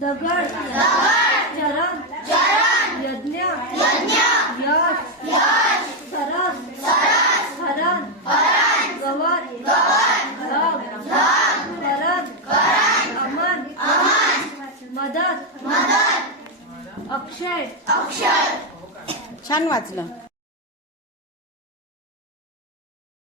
दगड चरण यज्ञ यश सरस हरण गवत करण अमन मदत अक्षय छान वाचलं.